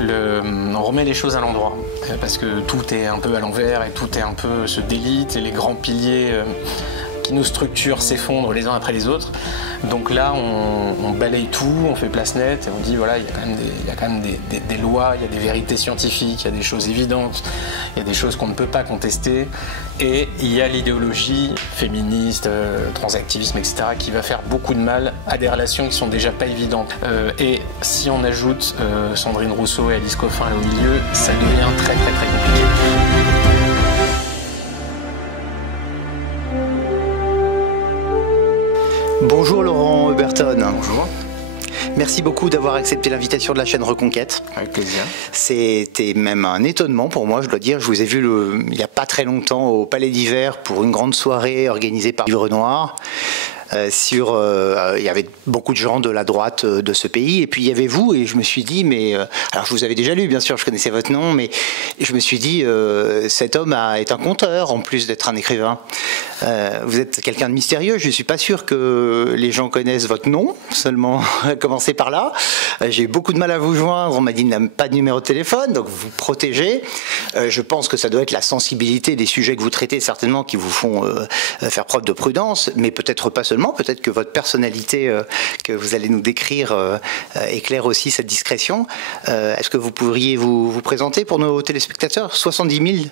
on remet les choses à l'endroit, parce que tout est un peu à l'envers et tout est un peu se délite et les grands piliers qui nous structurent s'effondrent les uns après les autres. Donc là, on balaye tout, on fait place nette et on dit voilà, il y a quand même des lois, il y a des vérités scientifiques, il y a des choses évidentes, il y a des choses qu'on ne peut pas contester, et il y a l'idéologie féministe, transactivisme, etc., qui va faire beaucoup de mal à des relations qui sont déjà pas évidentes. Et si on ajoute Sandrine Rousseau et Alice Coffin au milieu, ça devient très très très compliqué. Bonjour Laurent Huberton. Bonjour. Merci beaucoup d'avoir accepté l'invitation de la chaîne Reconquête. Avec plaisir. C'était même un étonnement pour moi, je dois dire. Je vous ai vu il n'y a pas très longtemps au Palais d'Hiver pour une grande soirée organisée par Livre Noir. Il y avait beaucoup de gens de la droite de ce pays, et puis il y avait vous, et je me suis dit, alors je vous avais déjà lu, bien sûr, je connaissais votre nom, mais je me suis dit, cet homme est un conteur, en plus d'être un écrivain. Vous êtes quelqu'un de mystérieux, je ne suis pas sûr que les gens connaissent votre nom, seulement commencer par là. J'ai eu beaucoup de mal à vous joindre, on m'a dit, n'a pas de numéro de téléphone, donc vous vous protégez. Je pense que ça doit être la sensibilité des sujets que vous traitez, certainement, qui vous font faire preuve de prudence, mais peut-être pas seulement. Peut-être que votre personnalité que vous allez nous décrire éclaire aussi cette discrétion. Est-ce que vous pourriez vous présenter pour nos téléspectateurs? 70 000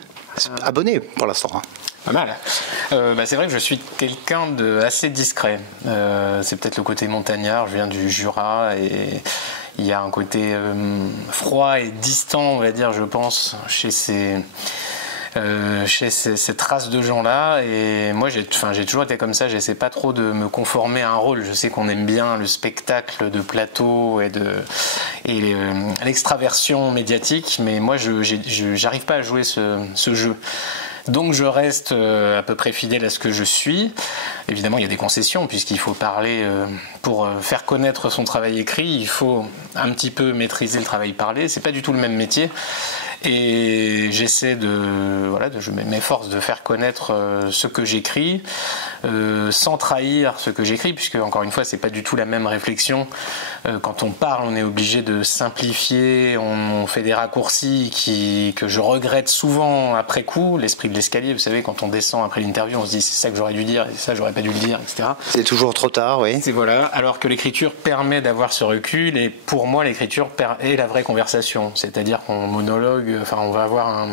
abonnés pour l'instant. Hein. Pas mal. C'est vrai que je suis quelqu'un d'assez discret. C'est peut-être le côté montagnard. Je viens du Jura et il y a un côté froid et distant, on va dire, je pense, chez cette race de gens-là, et moi j'ai toujours été comme ça. J'essaie pas trop de me conformer à un rôle. Je sais qu'on aime bien le spectacle de plateau et l'extraversion médiatique, mais moi j'arrive pas à jouer ce jeu. Donc je reste à peu près fidèle à ce que je suis. Évidemment, il y a des concessions, puisqu'il faut parler, pour faire connaître son travail écrit, il faut un petit peu maîtriser le travail parlé. C'est pas du tout le même métier. Et j'essaie je m'efforce de faire connaître ce que j'écris, sans trahir ce que j'écris, puisque encore une fois, c'est pas du tout la même réflexion. Quand on parle, on est obligé de simplifier, on fait des raccourcis que je regrette souvent après coup. L'esprit de l'escalier, vous savez, quand on descend après l'interview, on se dit c'est ça que j'aurais dû dire, et ça j'aurais pas dû le dire, etc. C'est toujours trop tard, oui. C'est voilà. Alors que l'écriture permet d'avoir ce recul, et pour moi, l'écriture est la vraie conversation. C'est-à-dire qu'on monologue. Enfin, on va avoir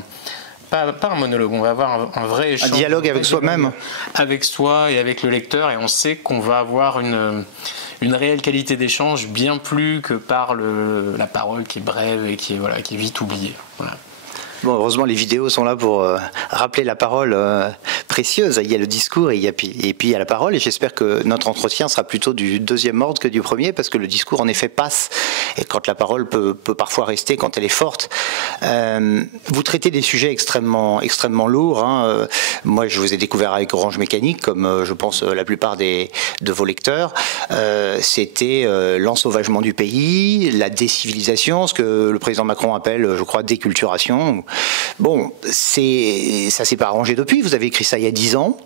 pas un monologue, on va avoir un vrai échange. Un dialogue avec soi-même. Avec soi et avec le lecteur, et on sait qu'on va avoir une réelle qualité d'échange, bien plus que par la parole qui est brève et qui est vite oubliée. Voilà. Bon, heureusement, les vidéos sont là pour rappeler la parole précieuse. Il y a le discours et puis il y a la parole. Et j'espère que notre entretien sera plutôt du deuxième ordre que du premier, parce que le discours, en effet, passe. Et quand la parole peut parfois rester, quand elle est forte. Vous traitez des sujets extrêmement lourds. Hein. Moi, je vous ai découvert avec Orange Mécanique, comme je pense la plupart de vos lecteurs. C'était l'ensauvagement du pays, la décivilisation, ce que le président Macron appelle, je crois, déculturation. Bon, ça s'est pas arrangé depuis. Vous avez écrit ça il y a 10 ans.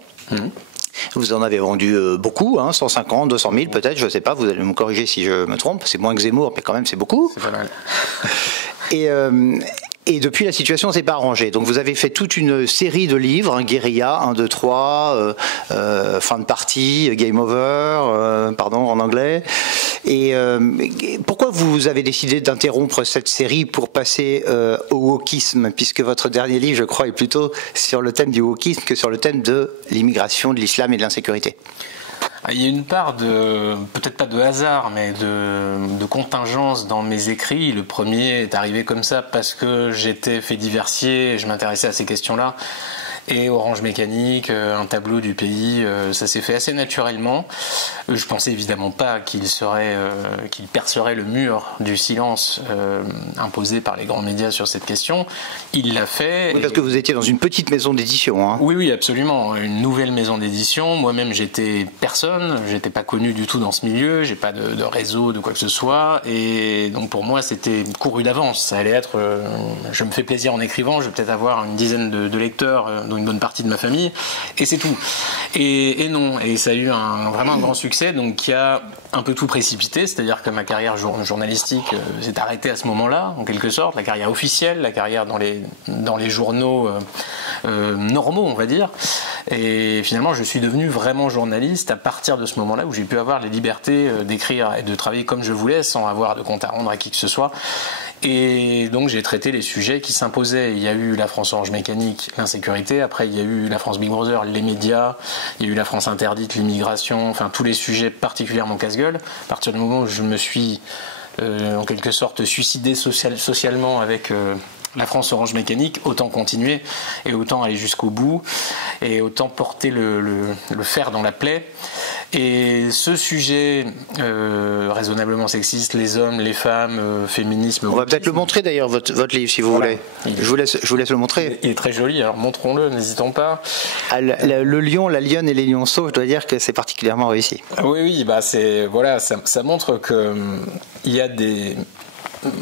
Vous en avez vendu beaucoup, 150, 200 000 peut-être, je ne sais pas, vous allez me corriger si je me trompe. C'est moins que Zemmour, mais quand même c'est beaucoup. C'est pas mal. Et depuis, la situation ne s'est pas arrangée. Donc vous avez fait toute une série de livres, Guérilla, 1, 2, 3, fin de partie, Game Over, pardon, en anglais. Et pourquoi vous avez décidé d'interrompre cette série pour passer au wokisme, puisque votre dernier livre, je crois, est plutôt sur le thème du wokisme que sur le thème de l'immigration, de l'islam et de l'insécurité? Il y a une part peut-être pas de hasard, mais de contingence dans mes écrits. Le premier est arrivé comme ça parce que j'étais fait diversier et je m'intéressais à ces questions-là. Et Orange Mécanique, un tableau du pays, ça s'est fait assez naturellement. Je pensais évidemment pas qu'il percerait le mur du silence imposé par les grands médias sur cette question. Il l'a fait. Oui, parce que vous étiez dans une petite maison d'édition. Hein. Oui, absolument. Une nouvelle maison d'édition. Moi-même, j'étais personne. J'étais pas connu du tout dans ce milieu. J'ai pas de réseau, de quoi que ce soit. Et donc pour moi, c'était couru d'avance. Ça allait être. Je me fais plaisir en écrivant. Je vais peut-être avoir une dizaine de lecteurs dont une bonne partie de ma famille, et c'est tout. Et non, et ça a eu vraiment un grand succès, donc qui a un peu tout précipité, c'est-à-dire que ma carrière journalistique s'est arrêtée à ce moment-là, en quelque sorte, la carrière officielle, la carrière dans les journaux normaux, on va dire. Et finalement, je suis devenu vraiment journaliste à partir de ce moment-là où j'ai pu avoir les libertés d'écrire et de travailler comme je voulais sans avoir de compte à rendre à qui que ce soit. Et donc j'ai traité les sujets qui s'imposaient. Il y a eu la France Orange Mécanique, l'insécurité. Après, il y a eu la France Big Brother, les médias. Il y a eu la France interdite, l'immigration. Enfin, tous les sujets particulièrement casse-gueule. À partir du moment où je me suis, en quelque sorte, suicidé socialement avec la France Orange Mécanique, autant continuer et autant aller jusqu'au bout et autant porter le fer dans la plaie. Et ce sujet raisonnablement sexiste, les hommes, les femmes, féminisme... On va peut-être le montrer d'ailleurs, votre livre, si vous voulez. Je vous laisse le montrer. Il est très joli, alors montrons-le, n'hésitons pas. Ah, le lion, la lionne et les lionceaux, je dois dire que c'est particulièrement réussi. Oui, bah ça montre que il y a des...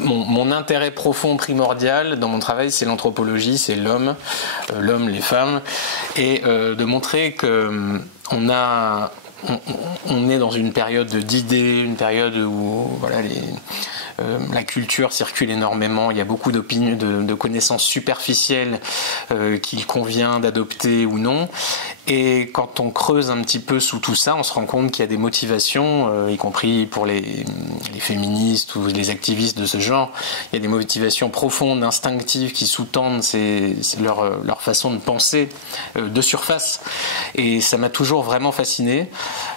Mon intérêt profond, primordial dans mon travail, c'est l'anthropologie, c'est l'homme, les femmes, et de montrer que on est dans une période d'idées, une période où la culture circule énormément, il y a beaucoup d'opinions, de connaissances superficielles qu'il convient d'adopter ou non. Et quand on creuse un petit peu sous tout ça, on se rend compte qu'il y a des motivations, y compris pour les féministes ou les activistes de ce genre, il y a des motivations profondes, instinctives qui sous-tendent leur façon de penser de surface. Et ça m'a toujours vraiment fasciné.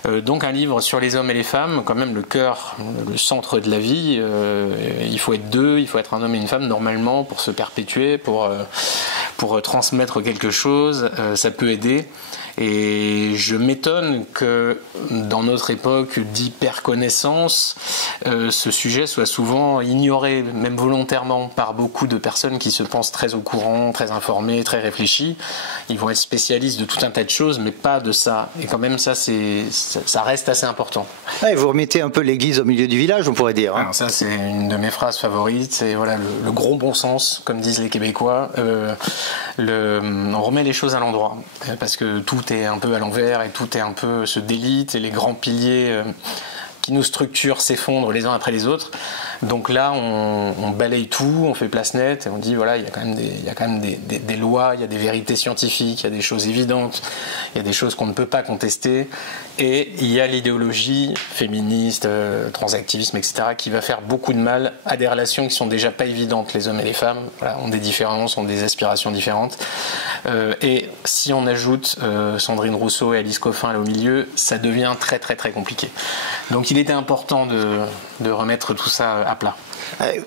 Donc un livre sur les hommes et les femmes, quand même le cœur, le centre de la vie. Il faut être deux, il faut être un homme et une femme normalement pour se perpétuer, pour transmettre quelque chose. Ça peut aider. Et je m'étonne que dans notre époque d'hyperconnaissance, ce sujet soit souvent ignoré, même volontairement, par beaucoup de personnes qui se pensent très au courant, très informées, très réfléchies. Ils vont être spécialistes de tout un tas de choses, mais pas de ça. Et quand même, ça reste assez important. Ouais, vous remettez un peu l'église au milieu du village, on pourrait dire. Alors ça, c'est une de mes phrases favorites. C'est le gros bon sens, comme disent les Québécois. On remet les choses à l'endroit, parce que tout est un peu à l'envers et tout est un peu se délite et les grands piliers qui nous structurent s'effondrent les uns après les autres. Donc là, on balaye tout, on fait place nette et on dit voilà, il y a quand même des lois, il y a des vérités scientifiques, il y a des choses évidentes, il y a des choses qu'on ne peut pas contester, et il y a l'idéologie féministe, transactivisme, etc., qui va faire beaucoup de mal à des relations qui sont déjà pas évidentes. Les hommes et les femmes ont des différences, ont des aspirations différentes, et si on ajoute Sandrine Rousseau et Alice Coffin là au milieu, ça devient très très très compliqué. Donc il était important de remettre tout ça à plat.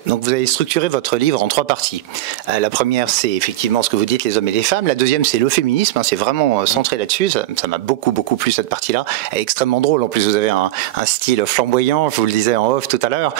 Donc vous avez structuré votre livre en 3 parties. La première, c'est effectivement ce que vous dites, les hommes et les femmes. La deuxième, c'est le féminisme. C'est vraiment centré là-dessus. Ça m'a beaucoup plu cette partie-là. Elle est extrêmement drôle. En plus, vous avez un style flamboyant, je vous le disais en off tout à l'heure,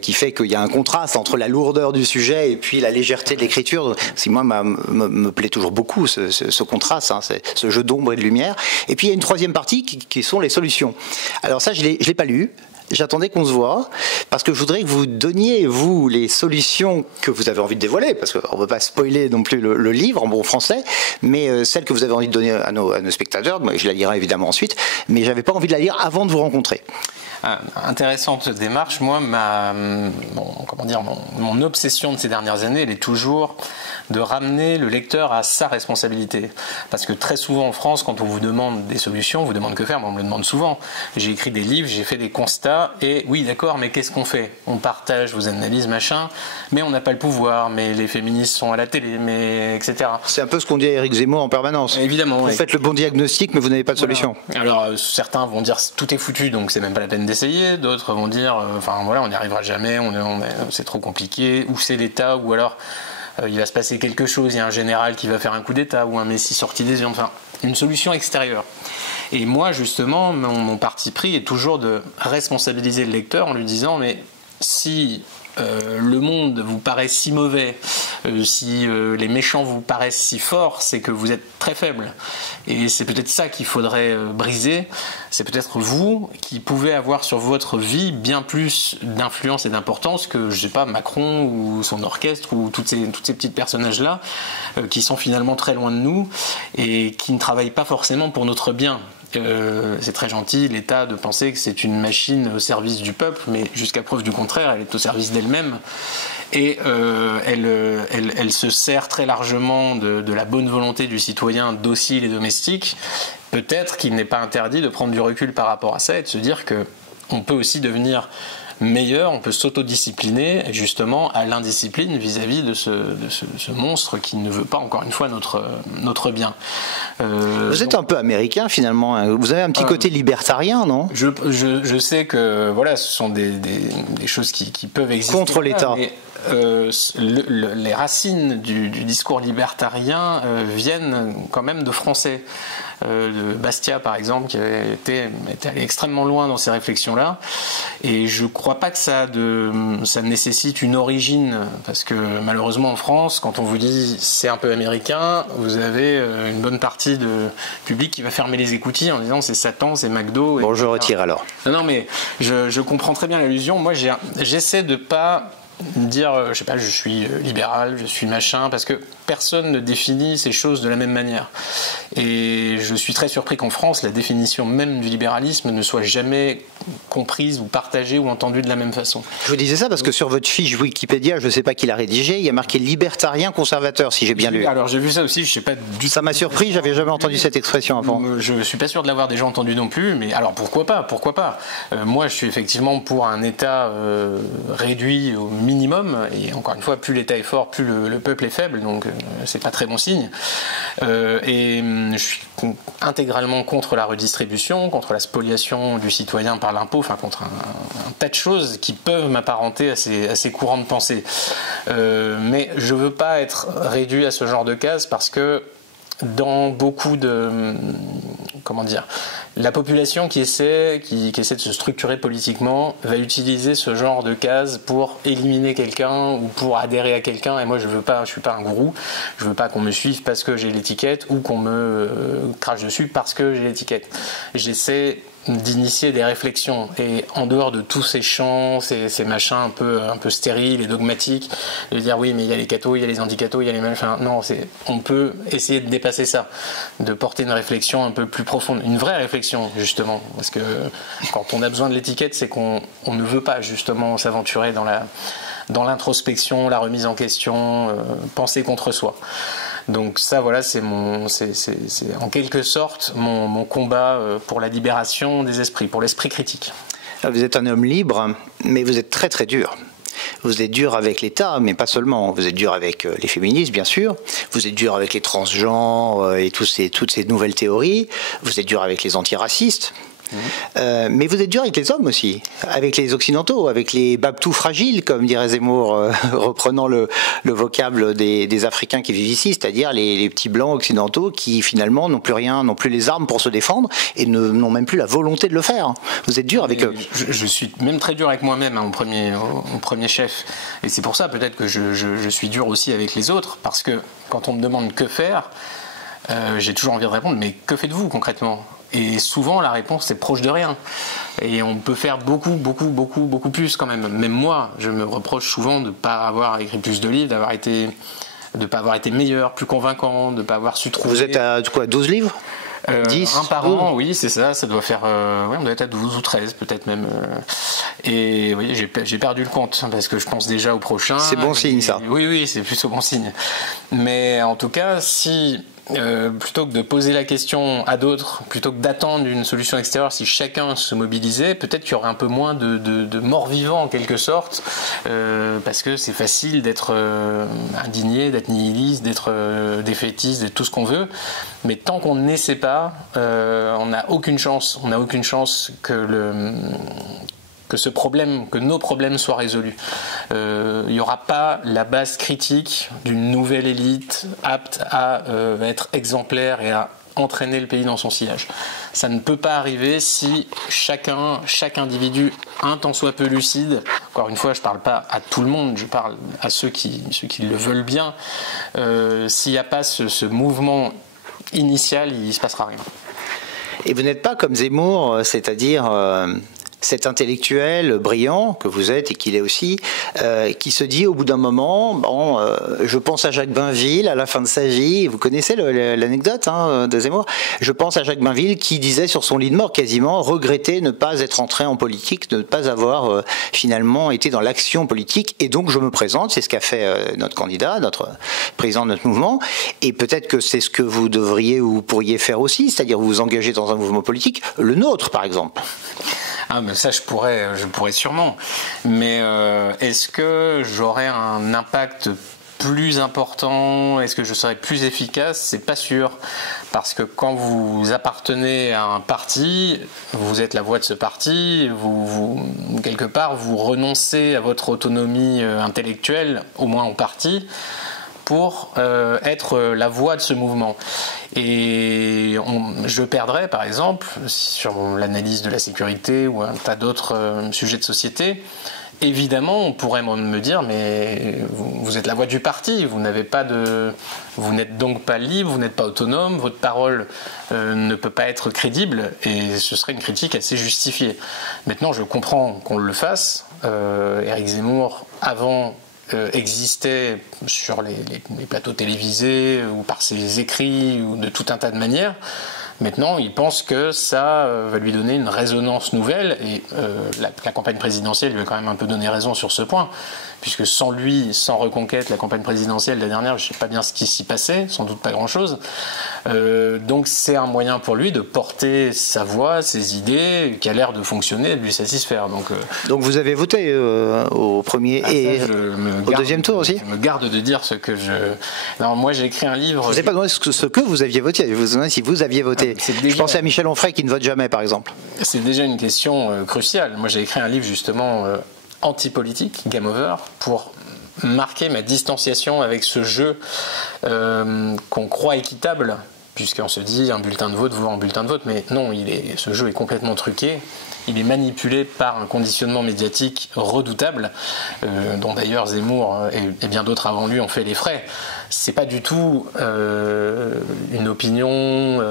qui fait qu'il y a un contraste entre la lourdeur du sujet et puis la légèreté de l'écriture. Moi, me plaît toujours beaucoup ce contraste, ce jeu d'ombre et de lumière. Et puis il y a une troisième partie qui sont les solutions. Alors ça, je l'ai pas lu. J'attendais qu'on se voit, parce que je voudrais que vous donniez, vous, les solutions que vous avez envie de dévoiler, parce qu'on ne veut pas spoiler non plus le livre en bon français, mais celles que vous avez envie de donner à nos spectateurs. Moi, je la lirai évidemment ensuite, mais je n'avais pas envie de la lire avant de vous rencontrer. Intéressante démarche. Moi, mon obsession de ces dernières années, elle est toujours de ramener le lecteur à sa responsabilité. Parce que très souvent en France, quand on vous demande des solutions, on vous demande que faire. Moi, on me le demande souvent. J'ai écrit des livres, j'ai fait des constats, et oui, d'accord, mais qu'est-ce qu'on fait? On partage vos analyses, machin, mais on n'a pas le pouvoir, mais les féministes sont à la télé, mais etc. C'est un peu ce qu'on dit à Éric Zemmour en permanence. Évidemment. Vous faites le bon diagnostic, mais vous n'avez pas de solution. Alors, certains vont dire tout est foutu, donc c'est même pas la peine d'essayer. D'autres vont dire, on n'y arrivera jamais, c'est trop compliqué, ou c'est l'État, ou alors il va se passer quelque chose, il y a un général qui va faire un coup d'État, ou un messie sorti des urnes, une solution extérieure. Et moi, justement, mon parti pris est toujours de responsabiliser le lecteur en lui disant, mais si le monde vous paraît si mauvais, Si les méchants vous paraissent si forts, c'est que vous êtes très faible. Et c'est peut-être ça qu'il faudrait briser. C'est peut-être vous qui pouvez avoir sur votre vie bien plus d'influence et d'importance que, je sais pas, Macron ou son orchestre ou toutes ces petits personnages-là qui sont finalement très loin de nous et qui ne travaillent pas forcément pour notre bien. C'est très gentil, l'État, de penser que c'est une machine au service du peuple, mais jusqu'à preuve du contraire, elle est au service d'elle-même. Et elle se sert très largement de la bonne volonté du citoyen docile et domestique. Peut-être qu'il n'est pas interdit de prendre du recul par rapport à ça et de se dire qu'on peut aussi devenir meilleur, on peut s'autodiscipliner justement à l'indiscipline vis-à-vis de ce monstre qui ne veut pas, encore une fois, notre bien. Vous êtes un peu américain finalement, vous avez un petit côté libertarien, non? Je sais que voilà, ce sont des choses qui peuvent exister. Contre l'État. Mais, les racines du discours libertarien viennent quand même de Français. De Bastia par exemple, qui était allé extrêmement loin dans ces réflexions-là, et je crois pas que ça nécessite une origine, parce que malheureusement en France, quand on vous dit c'est un peu américain, vous avez une bonne partie du public qui va fermer les écoutilles en disant c'est Satan, c'est McDo. Bon, je retire alors. Non, mais je comprends très bien l'allusion. Moi, j'essaie de pas dire, je sais pas, je suis libéral, je suis machin, parce que personne ne définit ces choses de la même manière. Et je suis très surpris qu'en France, la définition même du libéralisme ne soit jamais comprise ou partagée ou entendue de la même façon. Je vous disais ça parce que sur votre fiche Wikipédia, je ne sais pas qui l'a rédigé, il y a marqué libertarien conservateur, si j'ai bien lu. Alors j'ai vu ça aussi, je sais pas du tout. Ça m'a surpris, j'avais jamais entendu cette expression avant. Je suis pas sûr de l'avoir déjà entendu non plus, mais alors pourquoi pas. Moi je suis effectivement pour un État réduit au minimum, et encore une fois, plus l'État est fort, plus le peuple est faible, donc c'est pas très bon signe. Et je suis intégralement contre la redistribution, contre la spoliation du citoyen par l'impôt, enfin contre un tas de choses qui peuvent m'apparenter à ces courants de pensée. Mais je veux pas être réduit à ce genre de cases parce que dans beaucoup de... Comment dire ? La population qui essaie de se structurer politiquement va utiliser ce genre de cases pour éliminer quelqu'un ou pour adhérer à quelqu'un. Et moi, je suis pas un gourou. Je veux pas qu'on me suive parce que j'ai l'étiquette ou qu'on me crache dessus parce que j'ai l'étiquette. J'essaie d'initier des réflexions, et en dehors de tous ces chants, ces machins un peu stériles et dogmatiques, de dire oui mais il y a les cathos, il y a les anti-cathos, il y a les machins. Non, on peut essayer de dépasser ça, de porter une réflexion un peu plus profonde, une vraie réflexion justement, parce que quand on a besoin de l'étiquette, c'est qu'on ne veut pas justement s'aventurer dans l'introspection, la remise en question, penser contre soi. Donc ça, voilà, c'est en quelque sorte mon combat pour la libération des esprits, pour l'esprit critique. Vous êtes un homme libre, mais vous êtes très très dur. Vous êtes dur avec l'État, mais pas seulement. Vous êtes dur avec les féministes, bien sûr. Vous êtes dur avec les transgenres et toutes ces nouvelles théories. Vous êtes dur avec les antiracistes. Mais vous êtes dur avec les hommes aussi, avec les occidentaux, avec les babtous fragiles, comme dirait Zemmour, reprenant le vocable des Africains qui vivent ici, c'est-à-dire les petits blancs occidentaux qui finalement n'ont plus les armes pour se défendre et n'ont même plus la volonté de le faire. Vous êtes dur avec eux. Je suis même très dur avec moi-même, au premier chef. Et c'est pour ça peut-être que je suis dur aussi avec les autres, parce que quand on me demande que faire, j'ai toujours envie de répondre, mais que faites-vous concrètement ? Et souvent, la réponse est proche de rien. Et on peut faire beaucoup plus quand même. Même moi, je me reproche souvent de ne pas avoir écrit plus de livres, de ne pas avoir été meilleur, plus convaincant, de ne pas avoir su trouver... Vous êtes à quoi, 12 livres 10 un par an, oui, c'est ça. Ça doit faire... on doit être à 12 ou 13, peut-être même. Et oui, j'ai perdu le compte, parce que je pense déjà au prochain. C'est bon signe, ça. Oui, c'est plutôt bon signe. Mais en tout cas, si... plutôt que de poser la question à d'autres, plutôt que d'attendre une solution extérieure, si chacun se mobilisait, peut-être qu'il y aurait un peu moins de morts vivants en quelque sorte, parce que c'est facile d'être indigné, d'être nihiliste, d'être défaitiste, d'être tout ce qu'on veut, mais tant qu'on n'essaie pas, on n'a aucune chance que nos problèmes soient résolus. Il n'y aura pas la base critique d'une nouvelle élite apte à être exemplaire et à entraîner le pays dans son sillage. Ça ne peut pas arriver si chaque individu, un tant soit peu lucide, encore une fois, je ne parle pas à tout le monde, je parle à ceux qui le veulent bien, s'il n'y a pas ce mouvement initial, il ne se passera rien. Et vous n'êtes pas comme Zemmour, c'est-à-dire cet intellectuel brillant que vous êtes et qu'il est aussi, qui se dit au bout d'un moment, bon, je pense à Jacques Bainville à la fin de sa vie, vous connaissez l'anecdote de Zemmour, je pense à Jacques Bainville qui disait sur son lit de mort quasiment regretter ne pas être entré en politique, ne pas avoir finalement été dans l'action politique, et donc je me présente, c'est ce qu'a fait notre candidat, notre président de notre mouvement, et peut-être que c'est ce que vous devriez ou pourriez faire aussi, c'est-à-dire vous engager dans un mouvement politique, le nôtre par exemple. Ah, mais ça, je pourrais sûrement. Mais est-ce que j'aurais un impact plus important? Est-ce que je serais plus efficace? C'est pas sûr. Parce que quand vous appartenez à un parti, vous êtes la voix de ce parti, quelque part, vous renoncez à votre autonomie intellectuelle, au moins en partie, pour être la voix de ce mouvement. Et je perdrais, par exemple, sur l'analyse de la sécurité ou un tas d'autres sujets de société, évidemment, on pourrait me dire, mais vous êtes la voix du parti, vous n'êtes donc pas libre, vous n'êtes pas autonome, votre parole ne peut pas être crédible, et ce serait une critique assez justifiée. Maintenant, je comprends qu'on le fasse. Éric Zemmour, avant, existait sur les plateaux télévisés ou par ses écrits ou de tout un tas de manières. Maintenant, il pense que ça va lui donner une résonance nouvelle, et la campagne présidentielle lui a quand même un peu donné raison sur ce point, puisque sans lui, sans Reconquête, la campagne présidentielle de la dernière, je ne sais pas bien ce qui s'y passait, sans doute pas grand-chose. Donc c'est un moyen pour lui de porter sa voix, ses idées, qui a l'air de fonctionner et de lui satisfaire. Donc vous avez voté au premier et au deuxième tour aussi? Je me garde de dire ce que je... Non, moi j'ai écrit un livre... Je ne vous ai pas demandé ce que vous aviez voté, je vous ai demandé si vous aviez voté. Je pensais à Michel Onfray qui ne vote jamais, par exemple. C'est déjà une question cruciale. Moi j'ai écrit un livre justement anti-politique, Game Over, pour marquer ma distanciation avec ce jeu qu'on croit équitable, puisqu'on se dit un bulletin de vote vaut un bulletin de vote, mais non, ce jeu est complètement truqué. Il est manipulé par un conditionnement médiatique redoutable, dont d'ailleurs Zemmour et bien d'autres avant lui ont fait les frais. C'est pas du tout une opinion,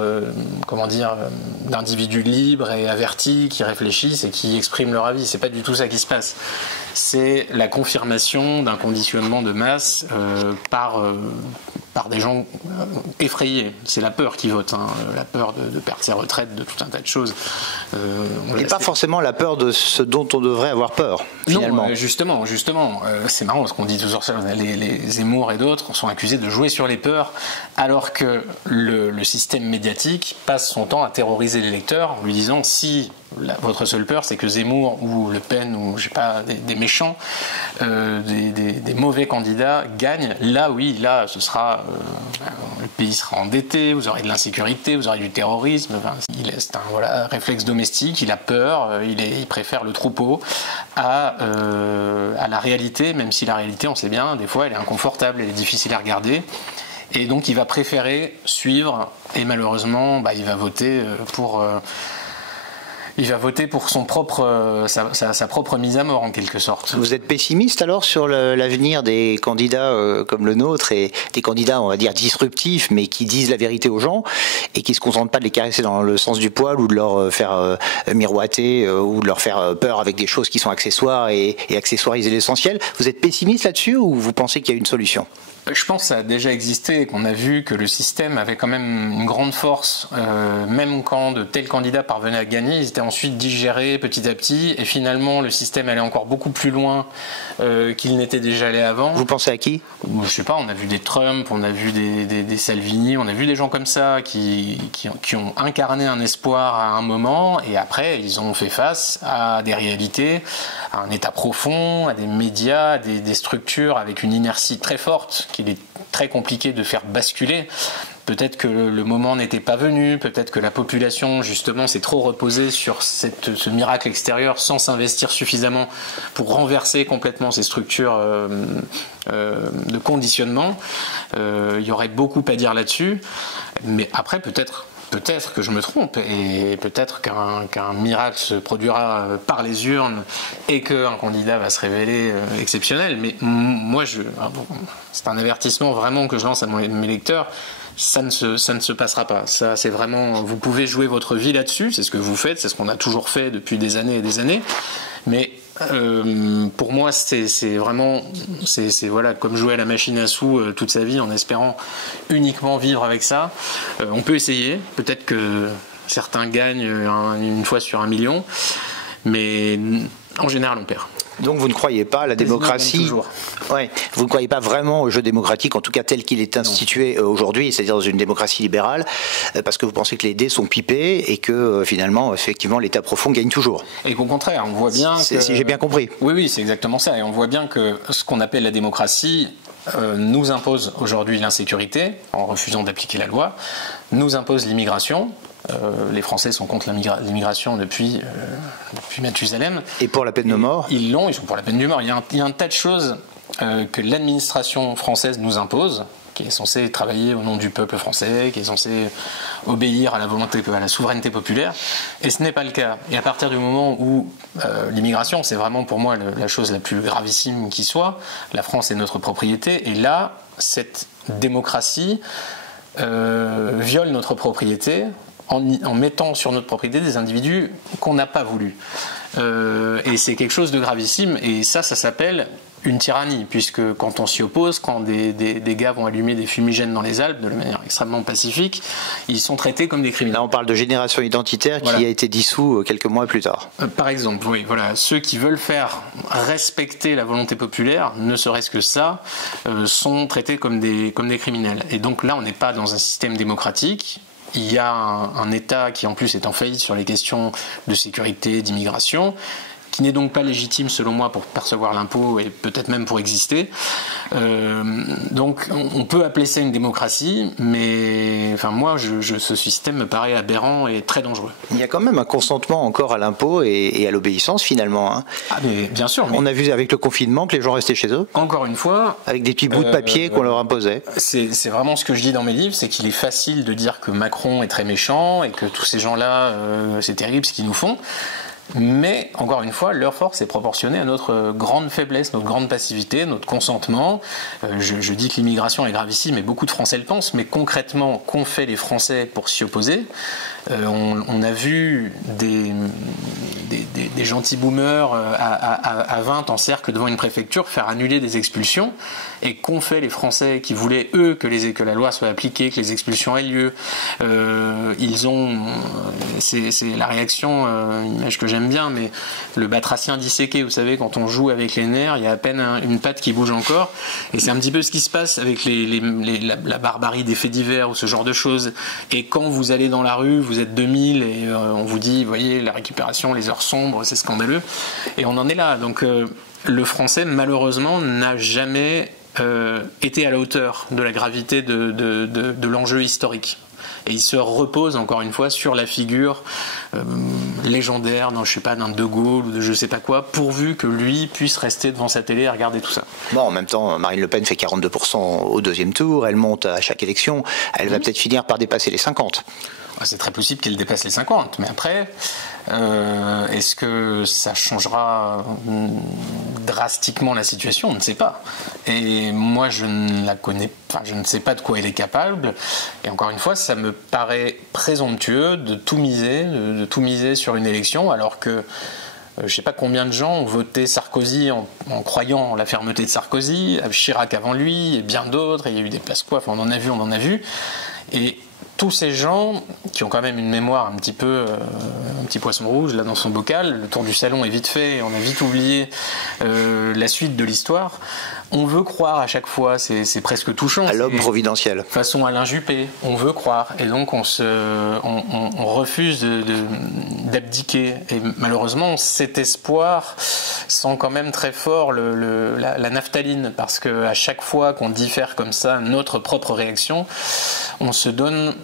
d'individus libres et avertis qui réfléchissent et qui expriment leur avis. C'est pas du tout ça qui se passe. C'est la confirmation d'un conditionnement de masse par des gens effrayés. C'est la peur qui vote, la peur de perdre ses retraites, de tout un tas de choses. Et pas forcément la peur de ce dont on devrait avoir peur, finalement. Non, justement. C'est marrant, ce qu'on dit toujours ça. Les Zemmour et d'autres sont accusés de jouer sur les peurs, alors que le système médiatique passe son temps à terroriser les lecteurs en lui disant si votre seule peur, c'est que Zemmour ou Le Pen ou je sais pas des méchants, des mauvais candidats gagnent. Là, oui, là, ce sera le pays sera endetté, vous aurez de l'insécurité, vous aurez du terrorisme. Enfin, c'est un réflexe domestique. Il a peur, il préfère le troupeau à la réalité, même si la réalité, on sait bien, des fois, elle est inconfortable, elle est difficile à regarder. Et donc, il va préférer suivre. Et malheureusement, il va voter pour. Il va voter pour sa propre mise à mort, en quelque sorte. Vous êtes pessimiste alors sur l'avenir des candidats comme le nôtre, et des candidats, on va dire, disruptifs, mais qui disent la vérité aux gens et qui ne se contentent pas de les caresser dans le sens du poil ou de leur faire miroiter ou de leur faire peur avec des choses qui sont accessoires et accessoiriser l'essentiel. Vous êtes pessimiste là-dessus ou vous pensez qu'il y a une solution ? Je pense que ça a déjà existé et qu'on a vu que le système avait quand même une grande force, même quand de tels candidats parvenaient à gagner, ils étaient ensuite digérés petit à petit, et finalement le système allait encore beaucoup plus loin qu'il n'était déjà allé avant. Vous pensez à qui ? Je sais pas, on a vu des Trump, on a vu des Salvini, on a vu des gens comme ça qui ont incarné un espoir à un moment, et après ils ont fait face à des réalités, à un état profond, à des médias, à des structures avec une inertie très forte, qu'il est très compliqué de faire basculer. Peut-être que le moment n'était pas venu, peut-être que la population justement s'est trop reposée sur ce miracle extérieur sans s'investir suffisamment pour renverser complètement ces structures de conditionnement. Il y aurait beaucoup à dire là-dessus, mais après peut-être peut-être que je me trompe et peut-être qu'un miracle se produira par les urnes et qu'un candidat va se révéler exceptionnel. Mais moi, c'est un avertissement vraiment que je lance à mes lecteurs. Ça ne se passera pas. Ça, c'est vraiment. Vous pouvez jouer votre vie là-dessus. C'est ce que vous faites. C'est ce qu'on a toujours fait depuis des années et des années. Mais pour moi, c'est vraiment, voilà, comme jouer à la machine à sous toute sa vie en espérant uniquement vivre avec ça. On peut essayer. Peut-être que certains gagnent une fois sur 1 million, mais en général, on perd. Donc vous ne croyez pas à la démocratie, ouais, vous ne croyez pas vraiment au jeu démocratique, en tout cas tel qu'il est institué aujourd'hui, c'est-à-dire dans une démocratie libérale, parce que vous pensez que les dés sont pipés et que finalement, effectivement, l'État profond gagne toujours. Et qu'au contraire, on voit bien que... Si j'ai bien compris. Oui, c'est exactement ça. Et on voit bien que ce qu'on appelle la démocratie nous impose aujourd'hui l'insécurité, en refusant d'appliquer la loi, nous impose l'immigration. Les Français sont contre l'immigration depuis Mathusalem. Et pour la peine de mort ? Ils sont pour la peine de mort. Il y a un tas de choses que l'administration française nous impose, qui est censée travailler au nom du peuple français, qui est censée obéir à la souveraineté populaire, et ce n'est pas le cas. Et à partir du moment où l'immigration, c'est vraiment pour moi la chose la plus gravissime qui soit, la France est notre propriété, et là, cette démocratie viole notre propriété, en mettant sur notre propriété des individus qu'on n'a pas voulu. Et c'est quelque chose de gravissime, et ça s'appelle une tyrannie, puisque quand on s'y oppose, quand des gars vont allumer des fumigènes dans les Alpes de manière extrêmement pacifique, ils sont traités comme des criminels. Là, on parle de Génération Identitaire qui a été dissous quelques mois plus tard. Par exemple, oui, voilà. Ceux qui veulent faire respecter la volonté populaire, ne serait-ce que ça, sont traités comme des criminels. Et donc là, on n'est pas dans un système démocratique. Il y a un État qui en plus est en faillite sur les questions de sécurité, d'immigration, qui n'est donc pas légitime selon moi pour percevoir l'impôt et peut-être même pour exister. Donc on peut appeler ça une démocratie, mais enfin moi ce système me paraît aberrant et très dangereux. Il y a quand même un consentement encore à l'impôt et à l'obéissance finalement. Hein. Ah mais bien sûr. Mais... On a vu avec le confinement que les gens restaient chez eux. Encore une fois. Avec des petits bouts de papier qu'on leur imposait. C'est vraiment ce que je dis dans mes livres, c'est qu'il est facile de dire que Macron est très méchant et que tous ces gens-là, c'est terrible ce qu'ils nous font. Mais, encore une fois, leur force est proportionnée à notre grande faiblesse, notre grande passivité, notre consentement. Je dis que l'immigration est gravissime et beaucoup de Français le pensent, mais concrètement, qu'ont fait les Français pour s'y opposer ? On a vu des gentils boomers à 20 en cercle devant une préfecture faire annuler des expulsions. Et qu'ont fait les Français qui voulaient, eux, que la loi soit appliquée, que les expulsions aient lieu ? C'est la réaction, une image que j'aime bien, mais le batracien disséqué, vous savez, quand on joue avec les nerfs, il y a à peine une patte qui bouge encore. Et c'est un petit peu ce qui se passe avec la barbarie des faits divers ou ce genre de choses. Et quand vous allez dans la rue, vous êtes 2000 et on vous dit, voyez, la récupération, les heures sombres, c'est scandaleux. Et on en est là. Donc le Français, malheureusement, n'a jamais été à la hauteur de la gravité de l'enjeu historique. Et il se repose encore une fois sur la figure légendaire, je sais pas, d'un De Gaulle ou de je sais pas quoi, pourvu que lui puisse rester devant sa télé et regarder tout ça. Bon, en même temps, Marine Le Pen fait 42% au deuxième tour, elle monte à chaque élection, elle va peut-être finir par dépasser les 50. C'est très possible qu'elle dépasse les 50, mais après, est-ce que ça changera drastiquement la situation ? On ne sait pas. Et moi, je ne la connais pas, je ne sais pas de quoi elle est capable. Et encore une fois, ça me paraît présomptueux de tout miser sur une élection, alors que je ne sais pas combien de gens ont voté Sarkozy en croyant en la fermeté de Sarkozy, Chirac avant lui, et bien d'autres, et il y a eu des places coiffes, on en a vu. Et tous ces gens qui ont quand même une mémoire un petit poisson rouge là dans son bocal, le tour du salon est vite fait, on a vite oublié la suite de l'histoire. On veut croire à chaque fois, c'est presque touchant. À l'homme providentiel. Façon Alain Juppé, on veut croire, et donc on refuse d'abdiquer. Et malheureusement, cet espoir sent quand même très fort la naphtaline, parce qu'à chaque fois qu'on diffère comme ça notre propre réaction, on se donne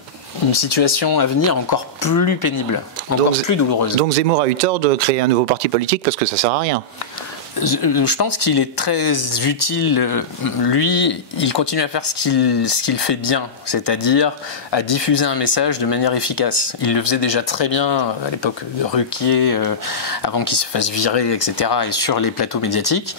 une situation à venir encore plus pénible, encore plus douloureuse. Donc Zemmour a eu tort de créer un nouveau parti politique parce que ça sert à rien. Je pense qu'il est très utile. Lui, il continue à faire ce qu'il fait bien, c'est-à-dire à diffuser un message de manière efficace. Il le faisait déjà très bien à l'époque de Ruquier, avant qu'il se fasse virer, etc., et sur les plateaux médiatiques.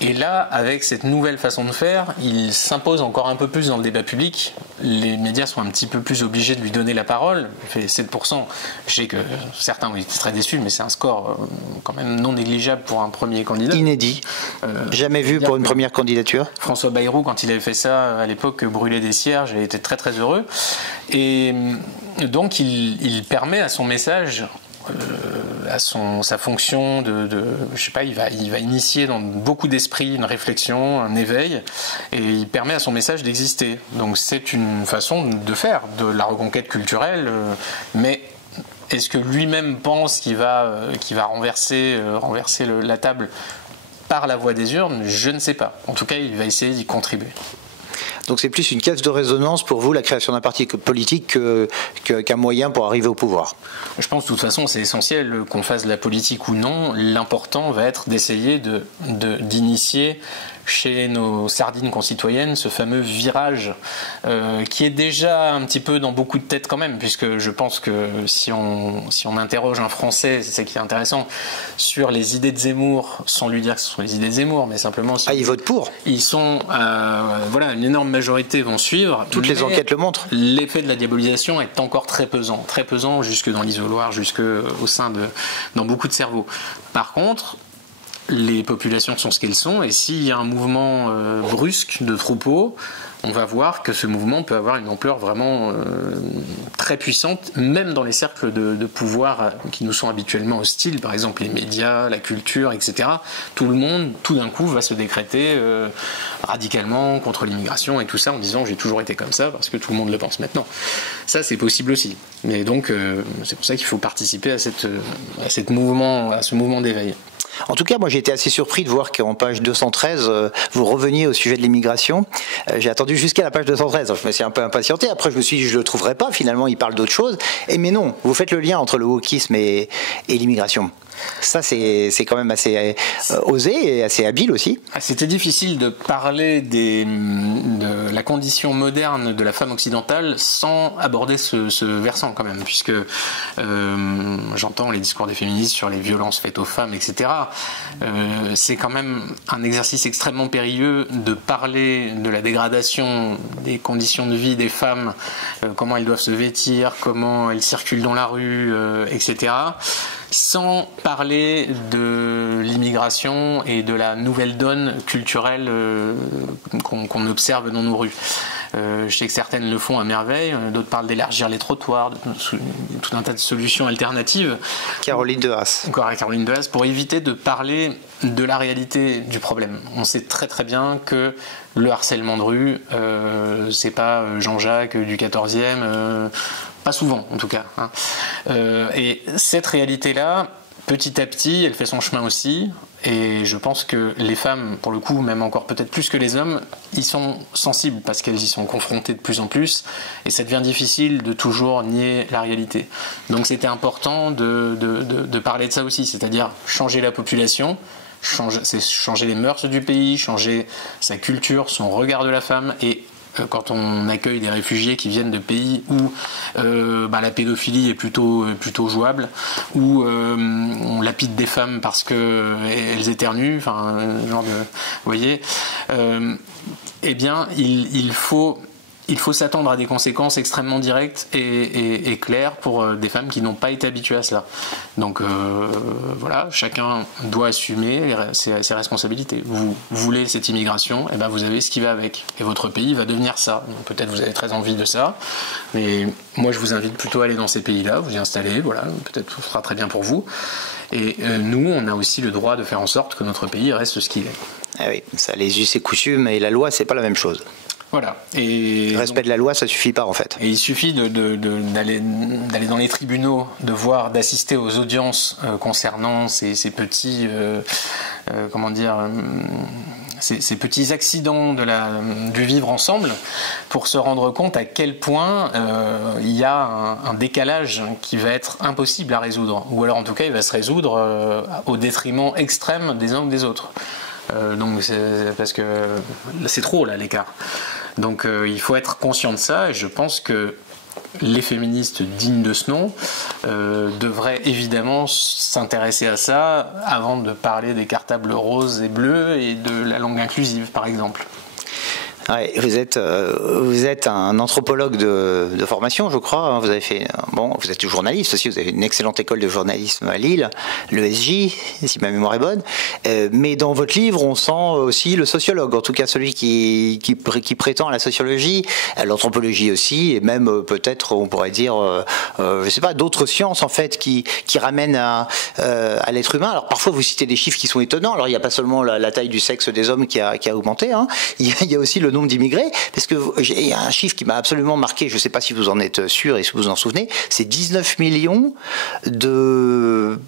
Et là, avec cette nouvelle façon de faire, il s'impose encore un peu plus dans le débat public. Les médias sont un petit peu plus obligés de lui donner la parole. Il fait 7%. Je sais que certains ont été très déçus, mais c'est un score quand même non négligeable pour un premier candidat. Inédit. Jamais vu pour une première candidature. François Bayrou, quand il avait fait ça à l'époque, brûler des cierges, il était très très heureux. Et donc il permet à son message, à sa fonction je sais pas, il va initier dans beaucoup d'esprits une réflexion, un éveil, et il permet à son message d'exister. Donc c'est une façon de faire de la reconquête culturelle, mais est-ce que lui-même pense qu'il va renverser la table par la voie des urnes? Je ne sais pas. En tout cas, il va essayer d'y contribuer. Donc c'est plus une caisse de résonance pour vous, la création d'un parti politique, qu'un moyen pour arriver au pouvoir. Je pense de toute façon c'est essentiel qu'on fasse de la politique ou non. L'important va être d'essayer d'initier chez nos sardines concitoyennes ce fameux virage qui est déjà un petit peu dans beaucoup de têtes quand même, puisque je pense que si on interroge un Français, c'est ça qui est intéressant, sur les idées de Zemmour, sans lui dire que ce sont les idées de Zemmour, mais simplement... ils votent pour. Ils sont... voilà, une énorme majorité vont suivre. Toutes les enquêtes le montrent. L'effet de la diabolisation est encore très pesant jusque dans l'isoloir, jusque dans beaucoup de cerveaux. Par contre, les populations sont ce qu'elles sont, et s'il y a un mouvement brusque de troupeaux, on va voir que ce mouvement peut avoir une ampleur vraiment très puissante, même dans les cercles de pouvoir qui nous sont habituellement hostiles, par exemple les médias, la culture, etc. Tout le monde, tout d'un coup, va se décréter radicalement contre l'immigration et tout ça, en disant j'ai toujours été comme ça, parce que tout le monde le pense maintenant. Ça, c'est possible aussi. Mais donc, c'est pour ça qu'il faut participer à ce mouvement d'éveil. En tout cas, moi j'ai été assez surpris de voir qu'en page 213, vous reveniez au sujet de l'immigration. J'ai attendu jusqu'à la page 213, je me suis un peu impatienté. Après, je me suis dit, je ne le trouverai pas, finalement, il parle d'autre chose. Mais non, vous faites le lien entre le wokisme et l'immigration. Ça, c'est quand même assez osé et assez habile aussi. C'était difficile de parler de la condition moderne de la femme occidentale sans aborder ce versant quand même, puisque j'entends les discours des féministes sur les violences faites aux femmes, etc. C'est quand même un exercice extrêmement périlleux de parler de la dégradation des conditions de vie des femmes, comment elles doivent se vêtir, comment elles circulent dans la rue, etc., sans parler de l'immigration et de la nouvelle donne culturelle qu'on observe dans nos rues. Je sais que certaines le font à merveille, d'autres parlent d'élargir les trottoirs, tout un tas de solutions alternatives. Caroline de Haas. Encore Caroline de Haas, pour éviter de parler de la réalité du problème. On sait très très bien que le harcèlement de rue, c'est pas Jean-Jacques du 14e, pas souvent en tout cas. Et cette réalité-là, petit à petit, elle fait son chemin aussi. Et je pense que les femmes, pour le coup, même encore peut-être plus que les hommes, y sont sensibles parce qu'elles y sont confrontées de plus en plus. Et ça devient difficile de toujours nier la réalité. Donc c'était important de parler de ça aussi, c'est-à-dire changer la population, changer les mœurs du pays, changer sa culture, son regard de la femme. Et quand on accueille des réfugiés qui viennent de pays où la pédophilie est plutôt jouable, où on lapide des femmes parce qu'elles éternuent, enfin, genre de, vous voyez, eh bien, il faut s'attendre à des conséquences extrêmement directes et claires pour des femmes qui n'ont pas été habituées à cela. Donc voilà, chacun doit assumer ses responsabilités. Vous voulez cette immigration, et ben vous avez ce qui va avec. Et votre pays va devenir ça. Donc peut-être vous avez très envie de ça, mais moi je vous invite plutôt à aller dans ces pays-là, vous y installer, voilà, peut-être ce sera très bien pour vous. Et nous, on a aussi le droit de faire en sorte que notre pays reste ce qu'il est. Ah oui, ça, les us et coutumes et la loi, c'est pas la même chose. Voilà. Et le respect de la loi, ça suffit pas en fait. Et il suffit d'aller dans les tribunaux, d'assister aux audiences concernant ces petits, ces petits accidents du vivre ensemble pour se rendre compte à quel point il y a un décalage qui va être impossible à résoudre, ou alors en tout cas il va se résoudre au détriment extrême des uns ou des autres. Donc parce que c'est trop là l'écart. Donc il faut être conscient de ça, et je pense que les féministes dignes de ce nom devraient évidemment s'intéresser à ça avant de parler des cartables roses et bleus et de la langue inclusive, par exemple. Ouais, vous êtes un anthropologue de formation, je crois. Hein. Vous avez fait, vous êtes journaliste aussi. Vous avez une excellente école de journalisme à Lille, l'ESJ, si ma mémoire est bonne. Mais dans votre livre, on sent aussi le sociologue, en tout cas celui qui prétend à la sociologie, à l'anthropologie aussi, et même peut-être, on pourrait dire, je sais pas, d'autres sciences en fait qui ramènent à l'être humain. Alors parfois, vous citez des chiffres qui sont étonnants. Alors il n'y a pas seulement la taille du sexe des hommes qui a augmenté. Hein. Il y a aussi le nombre d'immigrés, parce que il y a un chiffre qui m'a absolument marqué, je ne sais pas si vous en êtes sûr et si vous en souvenez, c'est 19 millions de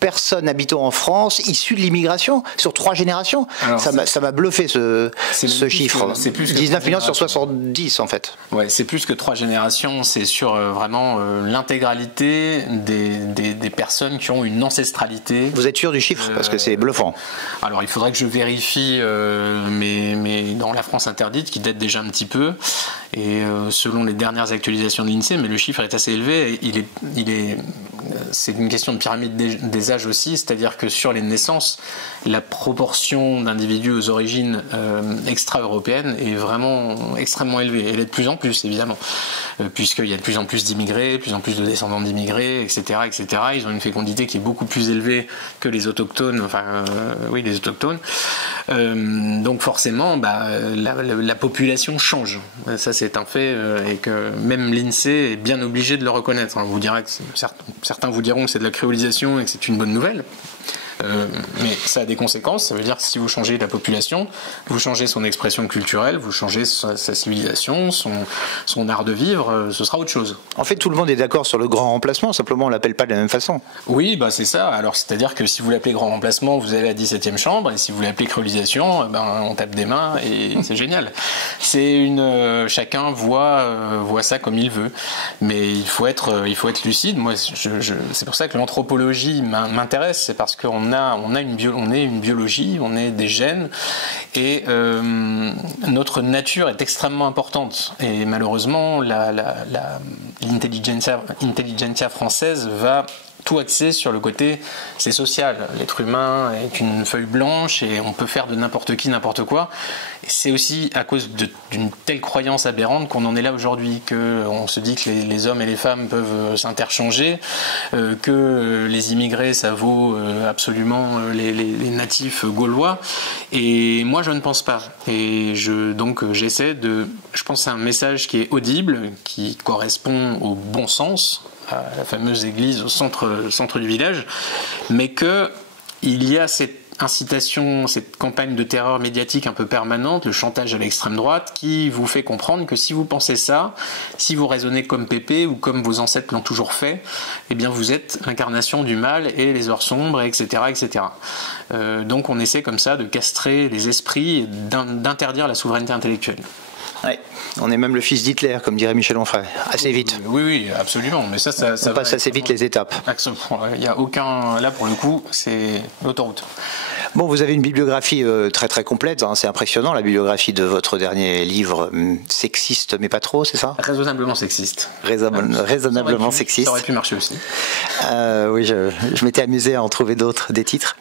personnes habitant en France issues de l'immigration sur 3 générations. Alors, ça m'a bluffé ce chiffre. C'est plus 19 millions sur 70 en fait. Ouais, c'est plus que 3 générations, c'est sur vraiment l'intégralité des personnes qui ont une ancestralité. Vous êtes sûr du chiffre? Parce que c'est bluffant. Alors il faudrait que je vérifie, mais dans la France interdite, qui date déjà un petit peu, et selon les dernières actualisations de l'INSEE, mais le chiffre est assez élevé. C'est une question de pyramide des âges aussi, c'est-à-dire que sur les naissances, la proportion d'individus aux origines extra-européennes est vraiment extrêmement élevée. Elle est de plus en plus, évidemment, puisqu'il y a de plus en plus d'immigrés, de plus en plus de descendants d'immigrés, etc., etc. Ils ont une fécondité qui est beaucoup plus élevée que les autochtones, les autochtones. Donc forcément, la population change. Ça, c'est un fait, et que même l'INSEE est bien obligé de le reconnaître. On vous dira que certains vous diront que c'est de la créolisation et que c'est une bonne nouvelle. Mais ça a des conséquences. Ça veut dire que si vous changez la population, vous changez son expression culturelle, vous changez sa civilisation, son art de vivre, ce sera autre chose. En fait, tout le monde est d'accord sur le grand remplacement, simplement on ne l'appelle pas de la même façon. Oui, c'est ça. Alors, c'est-à-dire que si vous l'appelez grand remplacement, vous allez à la 17e chambre, et si vous l'appelez créolisation, on tape des mains et c'est génial. Chacun voit ça comme il veut. Mais il faut être lucide. Moi, c'est pour ça que l'anthropologie m'intéresse, c'est parce qu'on est une biologie, on est des gènes, et notre nature est extrêmement importante. Et malheureusement, l'intelligentsia française va tout axé sur le côté c'est social. L'être humain est une feuille blanche et on peut faire de n'importe qui n'importe quoi. Et c'est aussi à cause d'une telle croyance aberrante qu'on en est là aujourd'hui, qu'on se dit que les hommes et les femmes peuvent s'interchanger, que les immigrés ça vaut absolument les natifs gaulois. Et moi je ne pense pas. Et je pense à un message qui est audible, qui correspond au bon sens, à la fameuse église au centre du village, mais qu'il y a cette incitation, cette campagne de terreur médiatique un peu permanente, le chantage à l'extrême droite, qui vous fait comprendre que si vous pensez ça, si vous raisonnez comme Pépé ou comme vos ancêtres l'ont toujours fait, eh bien vous êtes l'incarnation du mal et les heures sombres, etc. etc. Donc on essaie comme ça de castrer les esprits et d'interdire la souveraineté intellectuelle. Ouais. On est même le fils d'Hitler, comme dirait Michel Onfray, assez vite. Oui, absolument. Mais ça on passe assez vite les étapes. Il n'y a aucun... Là, pour le coup, c'est l'autoroute. Bon, vous avez une bibliographie très très complète, hein. C'est impressionnant, la bibliographie de votre dernier livre, sexiste mais pas trop, c'est ça? Raisonnablement sexiste. Raisonnablement sexiste. Ça aurait pu marcher aussi. Oui, je m'étais amusé à en trouver d'autres, des titres.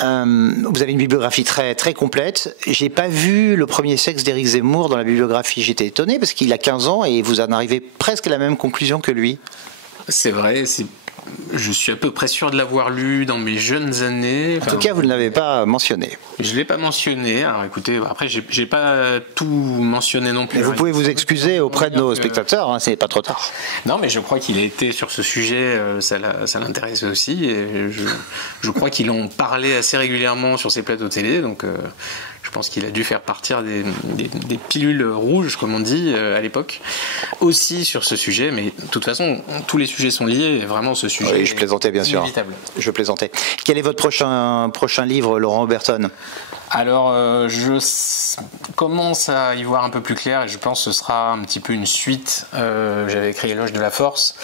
Vous avez une bibliographie très, très complète. J'ai pas vu le premier sexe d'Éric Zemmour dans la bibliographie. J'étais étonné parce qu'il a 15 ans et vous en arrivez presque à la même conclusion que lui. C'est vrai, je suis à peu près sûr de l'avoir lu dans mes jeunes années. En tout cas, vous ne l'avez pas mentionné. Je ne l'ai pas mentionné. Alors écoutez, après, j'ai pas tout mentionné non plus. Mais vous pouvez vous excuser auprès de nos spectateurs, hein, c'est pas trop tard. Non, mais je crois qu'il a été sur ce sujet, ça l'intéressait aussi. Et je crois qu'ils en parlait assez régulièrement sur ses plateaux télé, donc je pense qu'il a dû faire partir des pilules rouges, comme on dit, à l'époque, aussi sur ce sujet. Mais de toute façon, tous les sujets sont liés. Et vraiment, ce sujet oui, je plaisantais, bien sûr. Inévitable. Je plaisantais. Quel est votre prochain livre, Laurent Oberton? Alors, je commence à y voir un peu plus clair et je pense que ce sera un petit peu une suite. J'avais écrit Éloge de la force,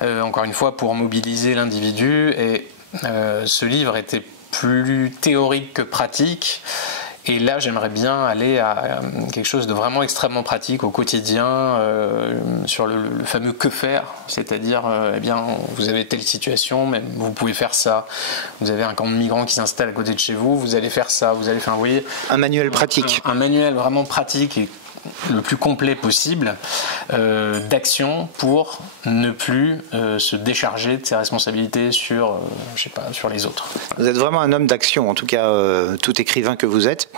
encore une fois pour mobiliser l'individu, et ce livre était plus théorique que pratique. Et là, j'aimerais bien aller à quelque chose de vraiment extrêmement pratique au quotidien, sur le fameux que faire, c'est-à-dire, eh bien, vous avez telle situation, mais vous pouvez faire ça. Vous avez un camp de migrants qui s'installe à côté de chez vous, vous allez faire ça, vous allez faire, vous voyez, un manuel pratique. Un manuel vraiment pratique et le plus complet possible d'action pour ne plus se décharger de ses responsabilités sur, je sais pas, sur les autres. Vous êtes vraiment un homme d'action, en tout cas tout écrivain que vous êtes.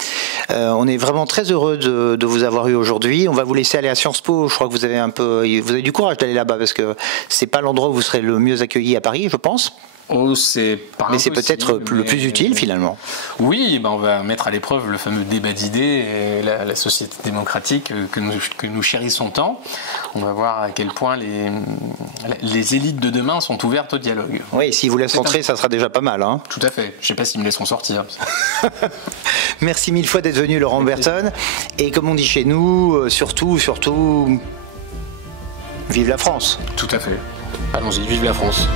On est vraiment très heureux de vous avoir eu aujourd'hui. On va vous laisser aller à Sciences Po. Je crois que vous avez du courage d'aller là-bas parce que c'est pas l'endroit où vous serez le mieux accueilli à Paris, je pense. Oh, mais c'est peut-être le plus utile finalement. Oui, on va mettre à l'épreuve le fameux débat d'idées et la société démocratique que nous chérissons tant. On va voir à quel point les élites de demain sont ouvertes au dialogue. Oui, s'ils vous laissent entrer, ça sera déjà pas mal. Hein. Tout à fait. Je ne sais pas s'ils me laisseront sortir. Merci mille fois d'être venu, Laurent Oberton. Et comme on dit chez nous, surtout, vive la France. Tout à fait. Allons-y, vive la France.